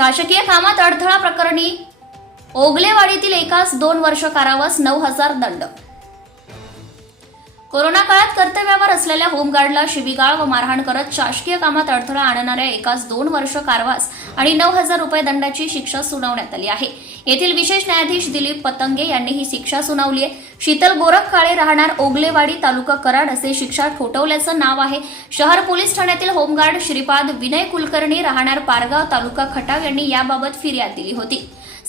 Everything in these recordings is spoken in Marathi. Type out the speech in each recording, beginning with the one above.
शासकीय कामात अडथळा प्रकरणी ओगलेवाडीतील एकास 2 वर्ष कारावास 9,000 दंड। कोरोना काळात कर्तव्यावर असलेल्या होमगार्डला शिवीगाळ व मारहाण करत शासकीय कामात अडथळा आणणाऱ्या एकास 2 वर्ष कारावास आणि 9,000 रुपये दंडाची शिक्षा सुनावण्यात आली आहे। येथील विशेष न्यायाधीश दिलीप पतंगे यांनी ही शिक्षा सुनावली आहे। शीतल गोरख काळे राहणार ओगलेवाडी तालुका कराड असे शिक्षा ठोठावल्याचं नाव आहे। शहर पोलीस ठाण्यातील होमगार्ड श्रीपाद विनय कुलकर्णी राहणार पारगाव तालुका खटाव यांनी याबाबत फिर्याद दिली होती।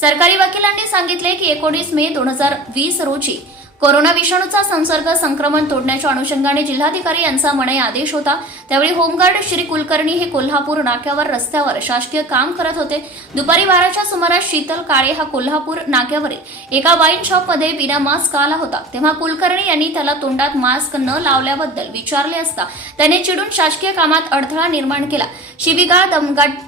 सरकारी वकिलांनी सांगितले की 19 मे 2020 रोजी कोरोना विषाणूचा संक्रमण तोडण्याच्या अनुषंगाने जिल्हाधिकारी यांचा मनाई आदेश होता। त्यावेळी होमगार्ड श्री कुलकर्णी हे कोल्हापूर नाक्यावर रस्त्यावर शासकीय काम करत होते। दुपारी 12च्या सुमारास शीतल काळे हा कोल्हापूर नाक्यावरील एका वाईन शॉपमध्ये बिना मास्क आला होता। तेव्हा कुलकर्णी यांनी त्याला तोंडात मास्क न लावल्याबद्दल विचारले असता त्याने चिडून शासकीय कामात अडथळा निर्माण केला। शिवीगाळ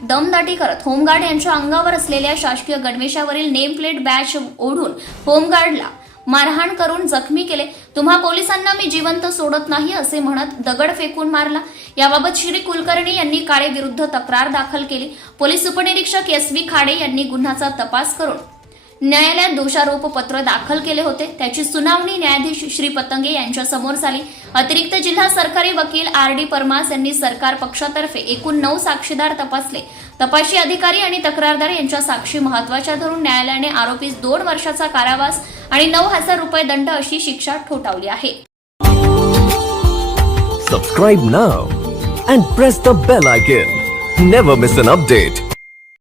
दमदाटी करत होमगार्ड यांच्या अंगावर असलेल्या शासकीय गणवेशावरील नेम प्लेट बॅच ओढून होमगार्डला मारहाण करून जखमी केले। तुम्हा पोलिसांना मी जिवंत सोडत नाही असे म्हणत दगड फेकून मारला। याबाबत श्री कुलकर्णी यांनी काळे विरुद्ध तक्रार दाखल केली। पोलीस उपनिरीक्षक SV खाडे यांनी गुन्ह्याचा तपास करून न्यायालयात दोषारोप पत्र दाखल केले होते। त्याची सुनावणी न्यायाधीश श्री पतंगे यांच्या समोर झाली। अतिरिक्त जिल्हा सरकारी वकील RD परमास यांनी सरकार पक्षातर्फे एकूण 9 साक्षीदार तपासले। तपासी अधिकारी आणि तक्रारदार यांच्या साक्षी महत्त्वाच्या धरून न्यायालयाने आरोपीस 2 वर्षाचा कारावास आणि 9,000 रुपये दंड अशी शिक्षा ठोठावली आहे। Subscribe now and press the bell icon. Never miss an update.